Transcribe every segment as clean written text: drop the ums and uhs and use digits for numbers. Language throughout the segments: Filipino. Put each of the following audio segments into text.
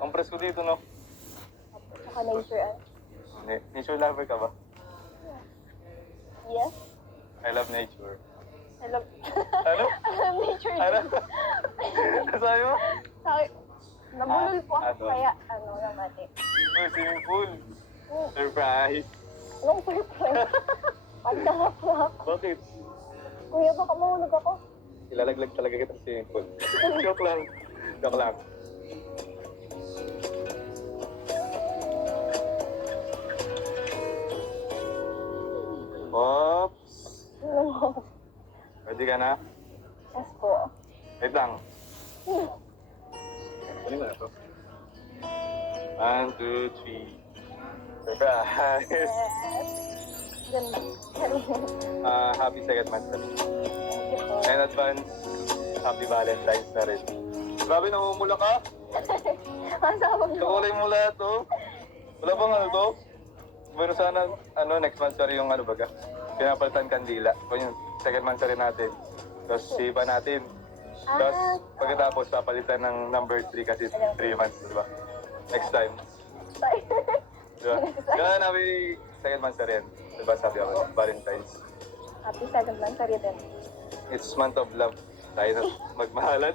Ang presko dito, no? Saka nature. Nature lover ka ba? Yes. I love nature. I love... Ano? I love nature. Ano? Sabi mo? Sabi, nabulol po ako Ano? kaya, yung mati. Swimming pool. Surprise. Anong surprise? Pagkakaplak. Bakit? Kuya, baka mahulog ako. Ilalaglag talaga kita sa swimming pool. Joke lang. Joke lang. Oops. Ready ka na? Yes po. Wait lang. Ano mo na to? 1, 2, 3. Surprise! Yes. Ganda. Happy second month na rin. Thank you po. In advance, happy Valentine's na rin. Grabe, namumula ka? Masabag mo. Kakulay mo lahat, oh. Wala bang ano to? Pero sana, next month, sorry, yung baga. Pinapalitan kandila. Kung yung second month, sorry natin. Tapos, sipa natin. Tapos, pagkatapos, papalitan ng number 3 kasi 3 months, di ba? Next time. Diba? Kaya happy second month na rin. Diba sabi ako, Valentine's. Happy second month, sorry din. It's month of love. Tayo na magmahalan.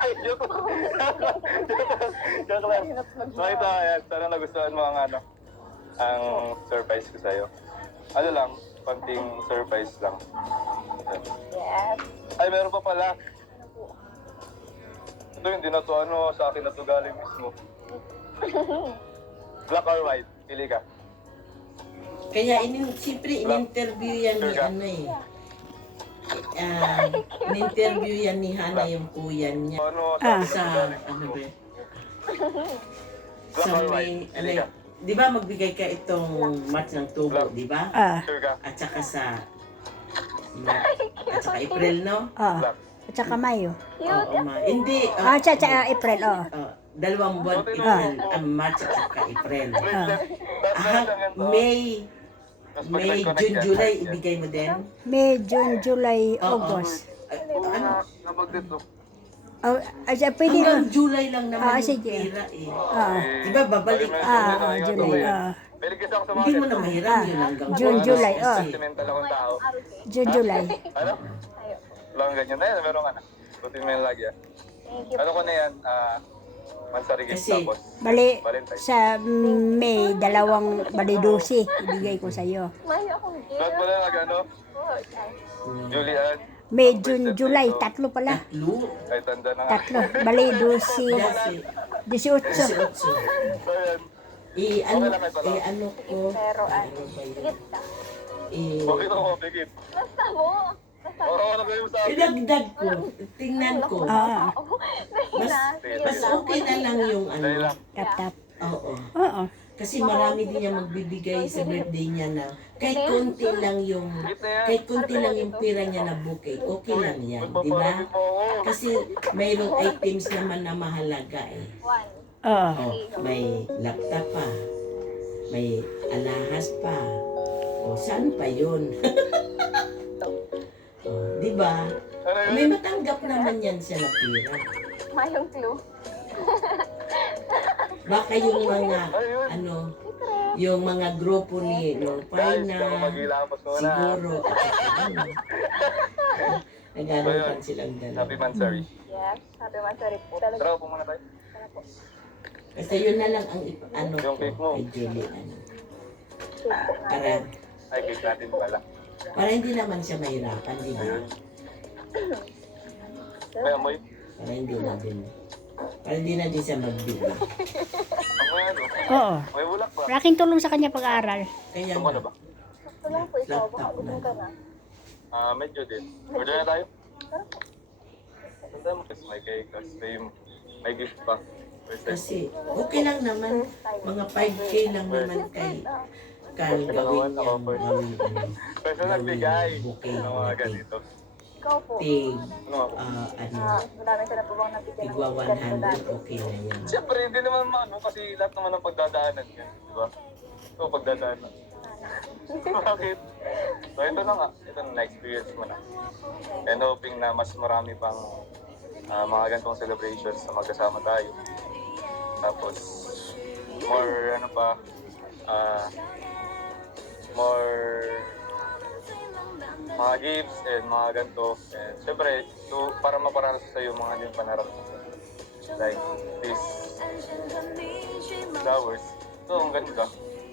Ay, joke lang. Joke lang. Makita ka yan. Sana nagustuhan mo ang surprise ko sa'yo. Ano lang, konting surprise lang. Yes. Ay, meron pa pala. Ito, hindi na to sa akin na to galing mismo. Black or white? Pili ka. Kaya siyempre in-interview yan ni in-interview yan ni Hana yung kuya niya. Ano sa akin na to Sa, galing ano mismo? ba? Black Sa or may, white? Pili ka. di ba magbigay ka itong March ng tubo, Black. di ba? Sure ka? At saka at saka April, no? Black. At saka Mayo. Oo, hindi. April, Dalawang buwan, April, March at saka April. Tapos May, May, June, July, ibigay mo din? May, June, July, Oo. August. Ano? Napag-dit to. Pwede Hanggang nun. July lang naman yung sige. pira eh. Ah, Di ba, babalik ka? July, Pwede kasi ako sa mga Hindi mo na mahiram yun hanggang June, August July, kasi. sentimental akong tao. June, July. Ano? Wala kang ganyan na yan. Meron ka na. Butin mo yung lagi ah. Thank you. Ano ko na yan? Mansarigis Kasi- tapos. Bali, Valentine's. sa May, bali 12, ibigay ko sa'yo. Mayo akong gift. Lahat pala Julian. May, June, July, 3 pala. Tatlo? Ay, tanda na nga. 3. Bali, 12, Kasi, 18. 18. So yan. Ano ko? Pero, Ano ba yun? gift ka. Bakit ako mabigit? Basta mo. Basta mo. Ano kayo sa akin? Idagdag ko. Tingnan ko. Ah, Mas okay na lang yung Dahil lang. tap-tap. Oo. Oo. Kasi marami din niya magbibigay sa birthday niya na kahit konti lang yung pira niya na bouquet, okay lang yan, di ba? Magpaparamit mo ako. Kasi mayroong items naman na mahalaga eh. Oo. Oh, may laptop pa, may alahas pa. O, saan pa yun? Oh, di ba? Ano yun? May matanggap naman yan siya na pira. Mayong clue. Baka yung mga, Ayun. yung mga grupo ni Guys, Lorpaina, baka maghilamos muna. siguro, nag-aaral silang dalawa. Happy Mansari. Yes. Happy Mansari po. Talaga. Tara, upo muna tayo. Tara po. Kasi yun na lang ang Yung cake mo. kay Julie, Cake po para, natin. Ay, cake natin pala. para hindi naman siya mahirapan, di ba? Ayun. May amoy. Para hindi na din siya magbigay. Amoy ano? Oo. May bulak ba? Malaking tulong sa kanya pag-aaral. Kaya Ito mo na nga, ba? Gusto lang po ikaw. Baka gutom ka na. Medyo din. Order na tayo? Tanda mo kasi may cake, tapos may gift pa. kasi okay lang naman, mga 5K lang naman kay Carl gawin yung gawin Pwede nagbigay. bouquet, Ano mga ganito. Ikaw po. tig, No. Madami sila po bang nabigyan ng tigwa ganito 100, okay na yan. Siyempre, hindi naman kasi lahat naman ng pagdadaanan yan. Di ba? Ito, pagdadaanan. Bakit? So, ito na nga. Ito na na-experience mo na. And hoping na mas marami pang mga ganitong celebrations na magkasama tayo. Tapos, more ano pa, more mga gifts and mga ganito. And syempre, para maparanas sa'yo mga hindi panarap. Like this flowers. So, ang ganda.